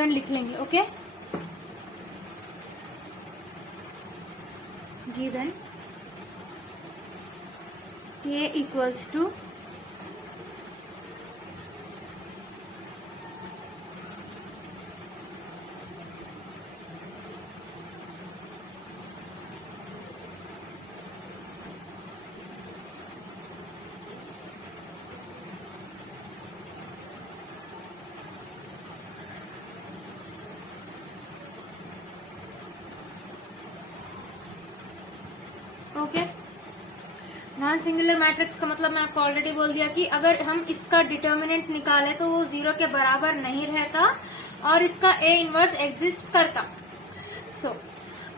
Given लिख लेंगे। Okay, given A equals to okay. Non singular matrix का मतलब मैं आपको ऑलरेडी बोल दिया कि अगर हम इसका डिटर्मिनेंट निकालें तो वो 0 के बराबर नहीं रहता और इसका A इनवर्स एग्जिस्ट करता।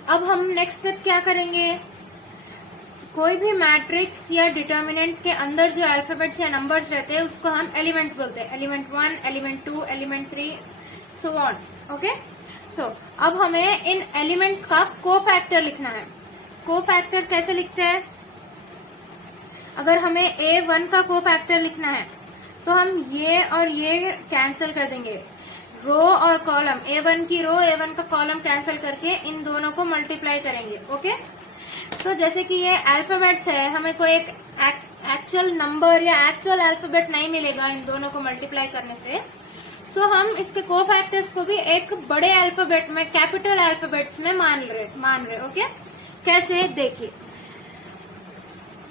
अब हम नेक्स्ट स्टेप क्या करेंगे, कोई भी मैट्रिक्स या डिटर्मिनेंट के अंदर जो अल्फाबेट्स या नंबर्स रहते हैं उसको हम एलिमेंट्स बोलते हैं। Element 1, element 2, element 3, so on. Okay, अब हमें इन एलिमेंट्स का कोफैक्टर लिखना है। कोफैक्टर कैसे लिखते हैं, अगर हमें A1 का कोफैक्टर लिखना है तो हम ये और ये कैंसिल कर देंगे, रो और कॉलम, A1 की रो A1 का कॉलम कैंसिल करके इन दोनों को मल्टीप्लाई करेंगे। ओके, तो जैसे कि ये अल्फाबेट्स है, हमें कोई एक एक्चुअल नंबर या एक्चुअल अल्फाबेट नहीं मिलेगा इन दोनों को मल्टीप्लाई करने से। हम इसके कोफैक्टर्स को भी एक बड़े अल्फाबेट में, कैपिटल अल्फाबेट्स में मान रहे। ओके, कैसे देखिए,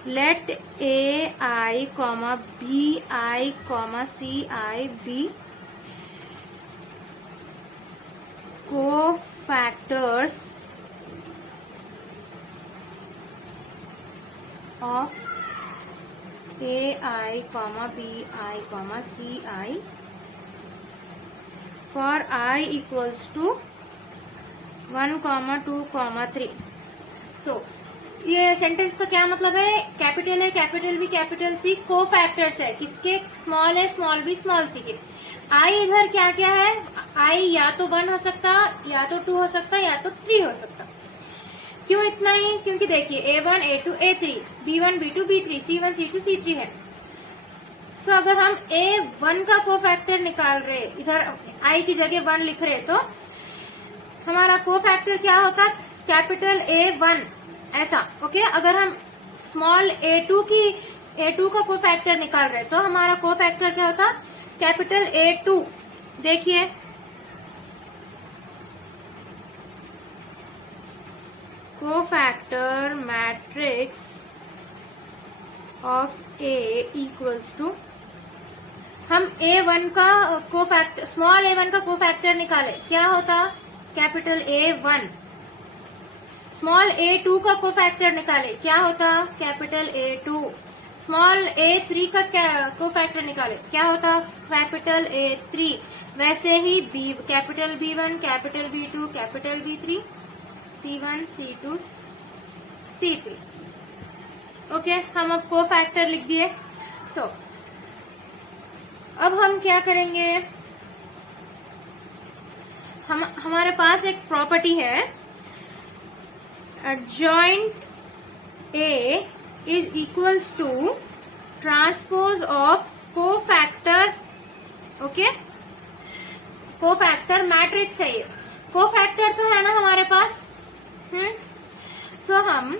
late AI, BI, CI be cofactors of AI, BI, CI for I equals to 1, 2, 3। ये सेंटेंस का क्या मतलब है, कैपिटल है, capital B, capital C cofactors है किसके, स्मॉल है, स्मॉल बी, स्मॉल सी के। आई इधर क्या क्या है, आई या तो 1 हो सकता, या तो 2 हो सकता, या तो 3 हो सकता। क्यों इतना ही, क्योंकि देखिए A1, A2, A3, B1, B2, B3, C1, C2, C3 है। अगर हम A1 का कोफैक्टर निकाल रहे, इधर आई की जगह 1 लिख रहे, तो हमारा कोफैक्टर क्या होता, कैपिटल A1 ऐसा। ओके, अगर हम स्मॉल A2 का कोफैक्टर निकाल रहे तो हमारा कोफैक्टर क्या होता, कैपिटल A2। देखिए cofactor matrix of A equals to, हम A1 का कोफैक्टर, स्मॉल A1 का कोफैक्टर निकाले, क्या होता, कैपिटल A1। स्मॉल A2 का कोफैक्टर निकाले, क्या होता, कैपिटल A2। स्मॉल A3 का कोफैक्टर निकाले, क्या होता, कैपिटल A3। वैसे ही capital B1, capital B2, capital B3, C1, C2, C3। Okay, हम अब कोफैक्टर लिख दिए। अब हम क्या करेंगे, हमारे पास एक प्रॉपर्टी है, adjoint A is equals to transpose of cofactor। Okay, cofactor matrix है ये, कोफैक्टर तो है ना हमारे पास। हम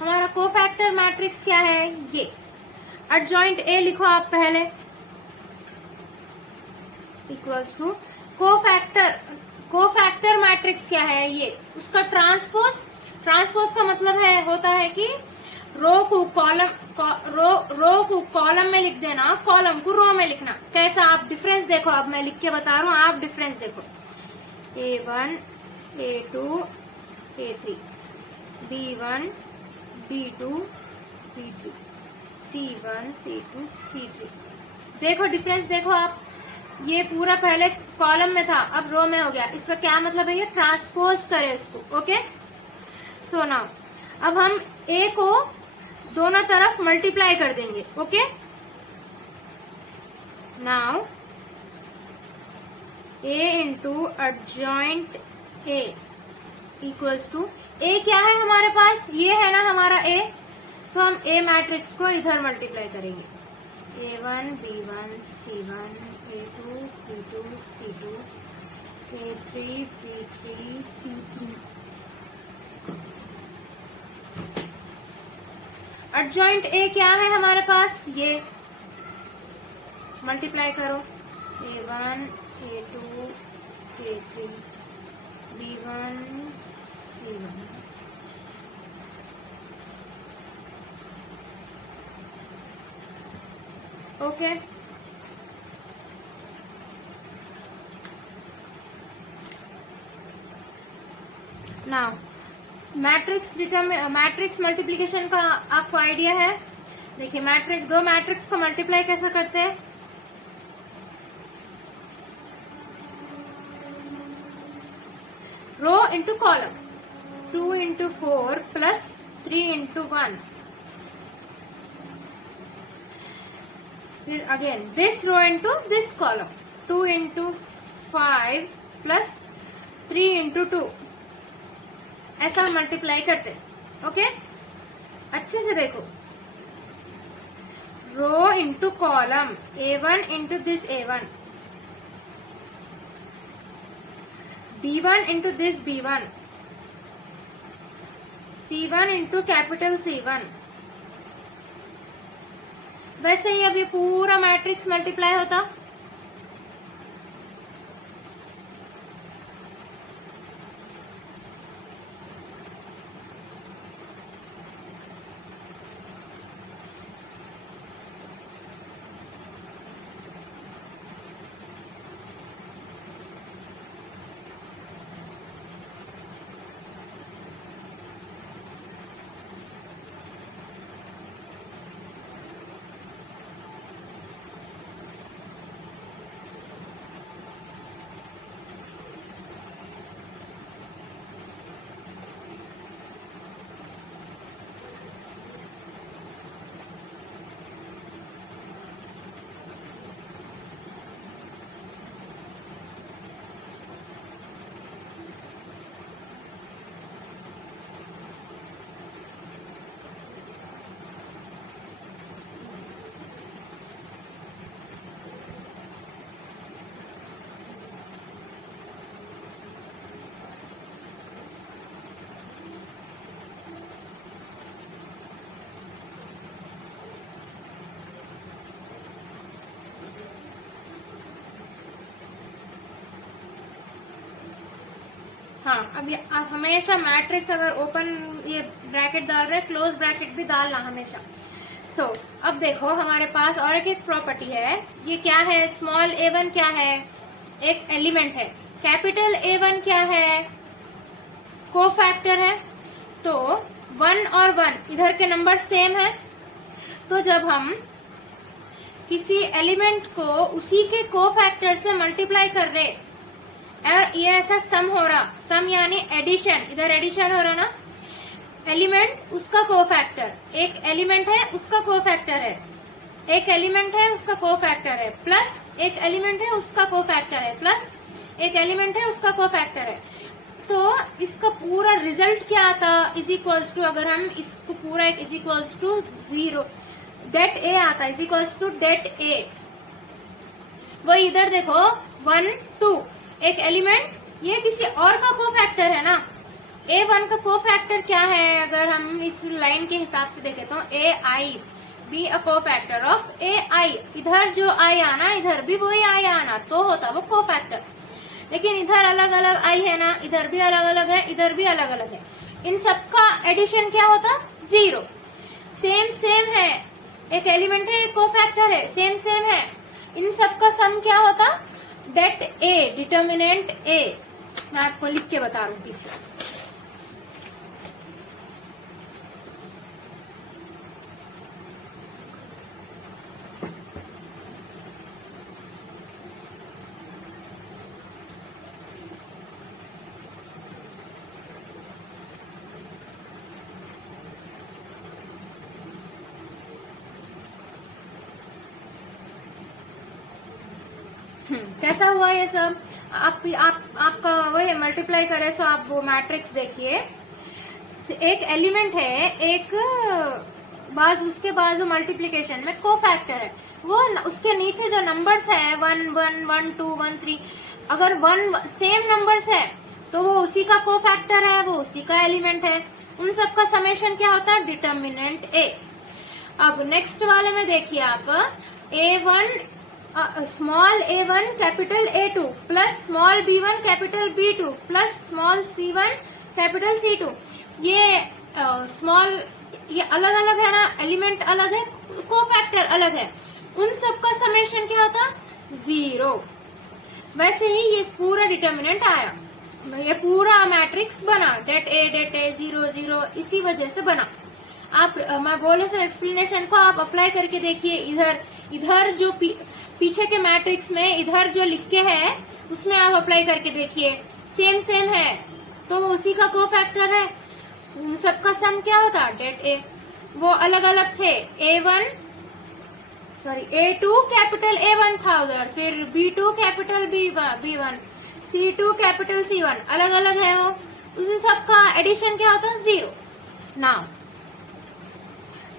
हमारा कोफैक्टर मैट्रिक्स क्या है, ये adjoint A लिखो आप पहले, इक्वल्स टू कोफैक्टर मैट्रिक्स क्या है, ये उसका ट्रांसपोज का मतलब होता है कि रो को कॉलम में लिख देना, कॉलम को रो में लिखना। कैसा, आप डिफरेंस देखो, अब मैं लिख के बता रहा हूँ, आप डिफरेंस देखो, A1, A2, A3, B1, B2, B3, C1, C2, C3। देखो डिफरेंस देखो आप, ये पूरा पहले कॉलम में था, अब रो में हो गया। इसका क्या मतलब है, ये ट्रांसपोज करे इसको। ओके, नाउ अब हम A को दोनों तरफ मल्टीप्लाई कर देंगे। Okay, now A into adjoint A equals to, A क्या है हमारे पास, ये है ना हमारा A, सो हम ए मैट्रिक्स को इधर मल्टीप्लाई करेंगे। A1 B1 C1 A2 B2 C2 A3 B3 C3। Adjoint A क्या है हमारे पास, ये मल्टीप्लाई करो A1 A2 A3 B1 C1। Okay, now matrix multiplication का आपको आइडिया है। देखिए दो मैट्रिक्स को मल्टीप्लाई कैसे करते हैं। Row into column, 2 into 4 plus 3 into 1। फिर again this row into this column, 2 into 5 plus 3 into 2। ऐसा मल्टीप्लाई करते। ओके, अच्छे से देखो, row into column, A1 into this A1, B1 into this B1, C1 into capital C1। वैसे ही अब ये पूरा मैट्रिक्स मल्टीप्लाई होता। हाँ, अब हमेशा मैट्रिक्स अगर ओपन ये ब्रैकेट डाल रहे, क्लोज ब्रैकेट भी डालना हमेशा। सो अब देखो हमारे पास और एक प्रॉपर्टी है। ये क्या है, स्मॉल a1 क्या है, एक एलिमेंट है। कैपिटल A1 क्या है, कोफैक्टर है। तो 1 और 1 इधर के नंबर सेम है। तो जब हम किसी एलिमेंट को उसी के कोफैक्टर से मल्टीप्लाई कर रहे और ये ऐसा सम हो रहा, सम यानी एडिशन, इधर एडिशन हो रहा ना, एलिमेंट उसका कोफैक्टर, एक एलिमेंट है उसका कोफैक्टर है, एक एलिमेंट है उसका कोफैक्टर है, प्लस एक एलिमेंट है उसका कोफैक्टर है, प्लस एक एलिमेंट है उसका कोफैक्टर है। तो इसका पूरा रिजल्ट क्या आता, इज इक्वल्स टू, अगर हम इसको पूरा एक इज इक्वल्स टू 0 डेट ए आता, इज इक्वल्स टू डेट ए। वो इधर देखो 1 2 एक एलिमेंट, ये किसी और का कोफैक्टर है ना। A1 का कोफैक्टर क्या है, अगर हम इस लाइन के हिसाब से देखें तो AI be a cofactor of AI। इधर जो I आना, इधर भी वही I आना, तो होता वो कोफैक्टर। लेकिन इधर अलग अलग I है ना, इधर भी अलग अलग है, इधर भी अलग अलग है। इन सबका एडिशन क्या होता, 0। सेम सेम है, एक एलिमेंट है, एक कोफैक्टर है, सेम सेम है। इन सबका सम क्या होता, डेट ए, डिटर्मिनेंट ए। मैं आपको लिख के बता रहा हूँ पीछे। कैसा हुआ ये सब, आपका वही मल्टीप्लाई करे। सो आप वो मैट्रिक्स देखिए, एक एलिमेंट है, एक उसके बाद जो मल्टीप्लीकेशन में को फैक्टर है वो उसके नीचे जो नंबर्स है 1 1 1 2 1 3, अगर 1 सेम नंबर्स है तो वो उसी का को फैक्टर है, वो उसी का एलिमेंट है। उन सब का समेशन क्या होता है? डिटर्मिनेंट ए। अब नेक्स्ट वाले में देखिए आप A1 small a1 capital A2 plus small b1 capital B2 plus small c1 capital C2। ये स्मॉल ये अलग अलग है ना, एलिमेंट अलग है, कोफैक्टर अलग है, उन सब का समेशन क्या होता? 0। वैसे ही ये पूरा डिटर्मिनेंट आया, ये पूरा मैट्रिक्स बना डेट ए 0 0 इसी वजह से बना। आप मैं बोले से एक्सप्लेनेशन को आप अप्लाई करके देखिए। इधर जो पीछे के मैट्रिक्स में इधर जो लिख के है उसमें आप अप्लाई करके देखिए, सेम है तो वो उसी का कोफैक्टर है। उन सबका सम क्या होता? डेट ए। वो अलग अलग थे, A2 कैपिटल A1 था उधर, फिर B2 capital B1, C2 capital C1, अलग अलग है वो। उन सबका एडिशन क्या होता? 0। नाउ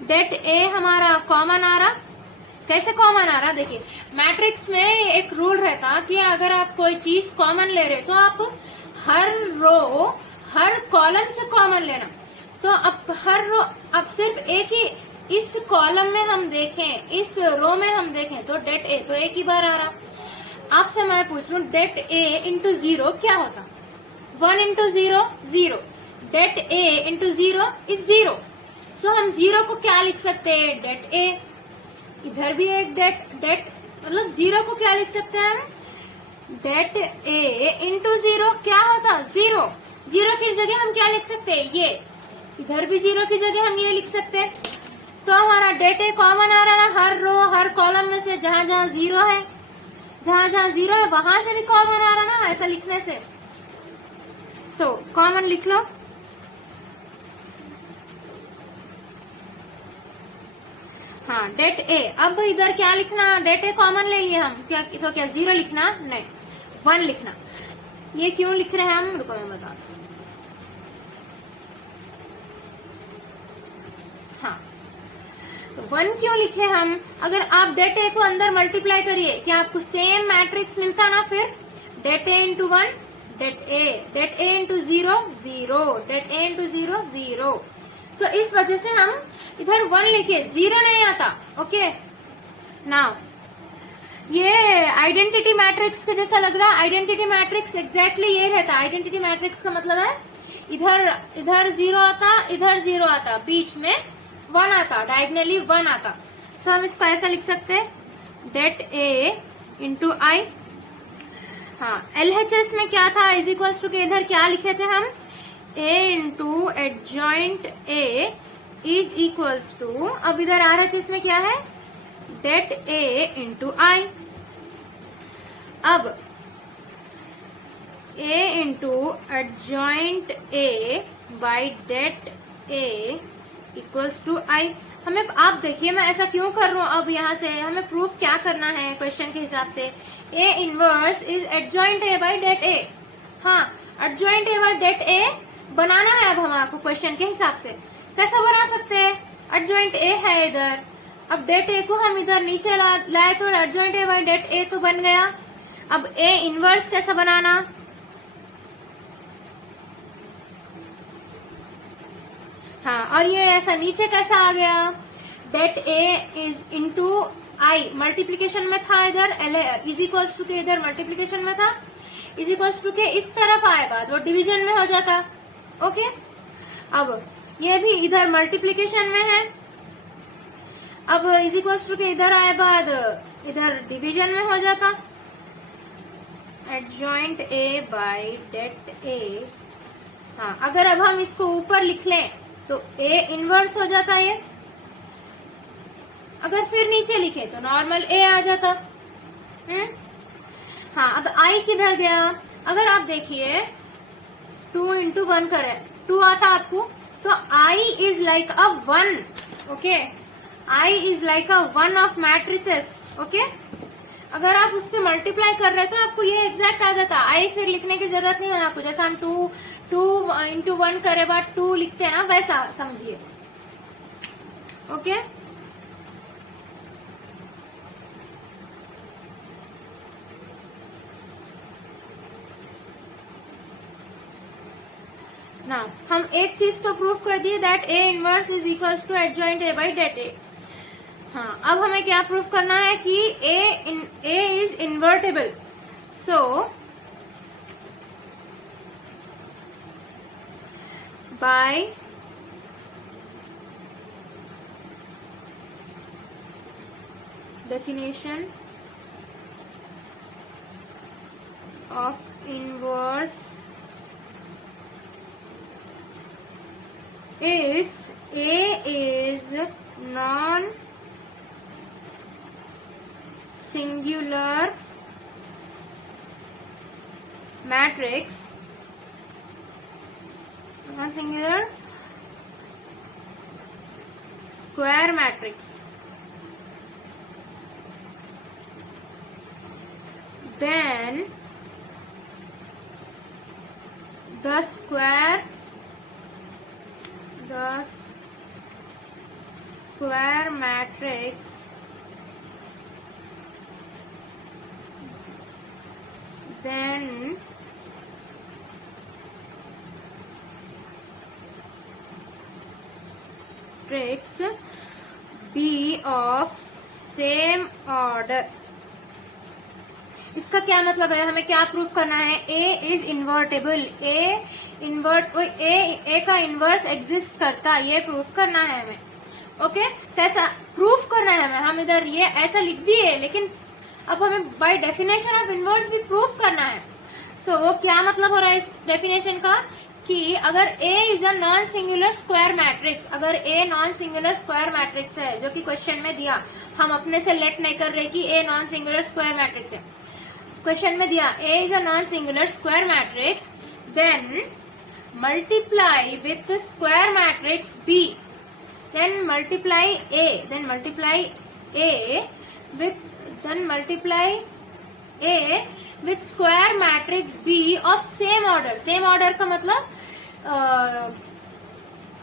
डेट ए हमारा कॉमन आ रहा। कैसे कॉमन आ रहा? देखिए मैट्रिक्स में एक रूल रहता कि अगर आप कोई चीज कॉमन ले रहे तो आप हर रो हर कॉलम से कॉमन लेना। तो अब हर रो अब सिर्फ एक ही इस कॉलम में हम देखें, इस रो में हम देखें तो डेट ए तो एक ही बार आ रहा। आपसे मैं पूछ रहा हूँ डेट ए इंटू 0 क्या होता? 1 into 0 0, det A into 0 is 0। So हम 0 को क्या लिख सकते हैं? Det A. इधर भी एक डेट मतलब 0 को क्या लिख सकते हैं हम? डेट ए इंटू 0 क्या होता? 0। 0 की जगह हम क्या लिख सकते हैं? ये। इधर भी 0 की जगह हम ये लिख सकते हैं। तो हमारा डेट ए कॉमन आ रहा ना, हर रो हर कॉलम में से जहां जहां 0 है, जहां जहां 0 है वहां से भी कॉमन आ रहा ना, ऐसा लिखने से। सो कॉमन लिख लो। हाँ डेट ए। अब इधर क्या लिखना? डेट ए कॉमन ले लिए हम, क्या तो क्या 0 लिखना? नहीं, 1 लिखना। ये क्यों लिख रहे हैं हम? रुको मैं बता दूं। हाँ तो 1 क्यों लिखे हम? अगर आप डेट ए को अंदर मल्टीप्लाई करिए क्या आपको सेम मैट्रिक्स मिलता ना? फिर date A into 1 date A into 0 0, det A into 0 0। तो इस वजह से हम इधर 1 लिखे, 0 नहीं आता। ओके नाउ ये आइडेंटिटी मैट्रिक्स का जैसा लग रहा है। आइडेंटिटी मैट्रिक्स एग्जैक्टली ये रहता है। आइडेंटिटी मैट्रिक्स का मतलब है इधर 0 आता, इधर 0 आता, बीच में 1 आता, डायगनली 1 आता। सो हम इसको ऐसा लिख सकते हैं डेट ए इंटू आई। हाँ LHS में क्या था? इज इक्वल टू के इधर क्या लिखे थे हम? A into adjoint A is equals to, अब इधर RHS में क्या है? Det A into I. अब A into adjoint A by det A equals to I. हमें आप देखिए मैं ऐसा क्यों कर रहा हूं। अब यहाँ से हमें प्रूफ क्या करना है क्वेश्चन के हिसाब से? A inverse is adjoint A by det A। हाँ adjoint A by det A बनाना है अब हमारे क्वेश्चन के हिसाब से। कैसा बना सकते हैं? एडजॉइंट A है इधर, अब डेट A को हम इधर नीचे लाए तो adjoint A by det A तो बन गया। अब A इनवर्स कैसा बनाना? हाँ और ये ऐसा नीचे कैसा आ गया? Det A is into I, multiplication में था इधर, इज इक्वल्स टू के इधर मल्टीप्लीकेशन में था, इज इक्वल्स टू के इस तरफ आए बाद वो डिवीजन में हो जाता। ओके अब ये भी इधर मल्टीप्लीकेशन में है, अब इज इक्वल्स टू के इधर आए बाद इधर डिवीजन में हो जाता। Adjoint A by det A। हाँ अगर अब हम इसको ऊपर लिख लें तो A इनवर्स हो जाता ये, अगर फिर नीचे लिखे तो नॉर्मल A आ जाता। हाँ अब I किधर गया? अगर आप देखिए 2 इंटू 1 करें 2 आता आपको, तो I is like a 1। Okay I is like a 1 of matrices. Okay अगर आप उससे मल्टीप्लाई कर रहे तो आपको ये एग्जैक्ट आ जाता। I फिर लिखने की जरूरत नहीं है आपको, जैसा हम 2 इंटू 1 करे बाद 2 लिखते हैं ना, वैसा समझिए। ओके, ना हम एक चीज तो प्रूफ कर दिए that A inverse is equals to adjoint A by det A. हाँ, अब हमें क्या प्रूफ करना है कि A is invertible. So by definition of inverse, if A is non-singular matrix, non-singular square matrix, then the square matrix then matrix B of same order। इसका क्या मतलब है, हमें क्या प्रूफ करना है, ए इज इन्वर्टेबल, ए का इन्वर्स एग्जिस्ट करता, ये प्रूफ करना है हमें। ओके, कैसा प्रूफ करना है हमें, हम इधर ये ऐसा लिख दिए, लेकिन अब हमें बाय डेफिनेशन ऑफ इन्वर्स भी प्रूफ करना है। सो वो क्या मतलब हो रहा है इस डेफिनेशन का, कि अगर A is a non singular square matrix, अगर A non singular square matrix है, जो कि क्वेश्चन में दिया, हम अपने से लेट नहीं कर रहे कि A non singular square matrix है, क्वेश्चन में दिया A is a non singular square matrix, then multiply with square matrix B, then multiply A with square matrix B of same order। same order का मतलब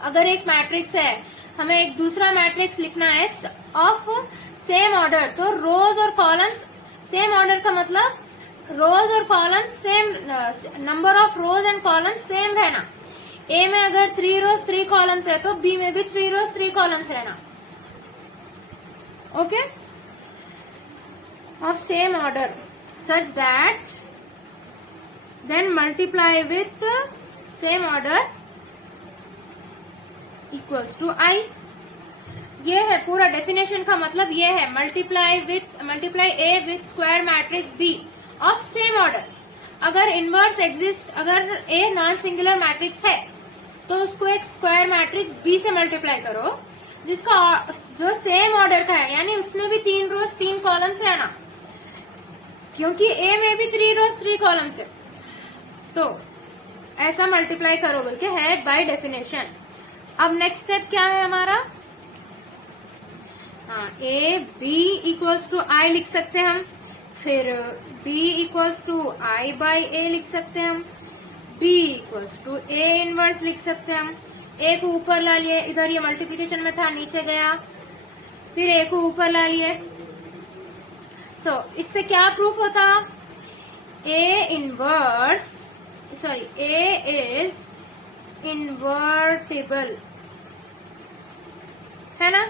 अगर एक matrix है, हमें एक दूसरा मैट्रिक्स लिखना है ऑफ सेम ऑर्डर, तो रोज और कॉलम्स सेम ऑर्डर का मतलब रोज और columns same, number of rose and columns same रहना। ए में अगर 3 रोज 3 कॉलम्स है तो बी में भी 3 रोज 3 कॉलम्स रहना। Okay, of same order such that then multiply with same order equals to I. ये है पूरा डेफिनेशन का मतलब, ये है multiply A with square matrix B of same order. अगर इनवर्स एग्जिस्ट, अगर ए नॉन सिंगुलर मैट्रिक्स है तो उसको एक स्क्वायर मैट्रिक्स बी से मल्टीप्लाई करो, जिसका जो सेम ऑर्डर का है, यानी उसमें भी 3 रोज 3 कॉलम्स रहना, क्योंकि ए में भी 3 रोज 3 कॉलम्स है, तो ऐसा मल्टीप्लाई करो बोल के है बाय डेफिनेशन। अब नेक्स्ट स्टेप क्या है हमारा, हाँ, A B equals to I लिख सकते हैं हम, फिर B equals to I by A लिख सकते हैं हम, B equals to A inverse लिख सकते हैं हम। ए को ऊपर ला लिए, इधर ये मल्टीप्लिकेशन में था, नीचे गया, फिर ए को ऊपर ला लिए। सो इससे क्या प्रूफ होता, ए इज इन्वर्टेबल, है ना।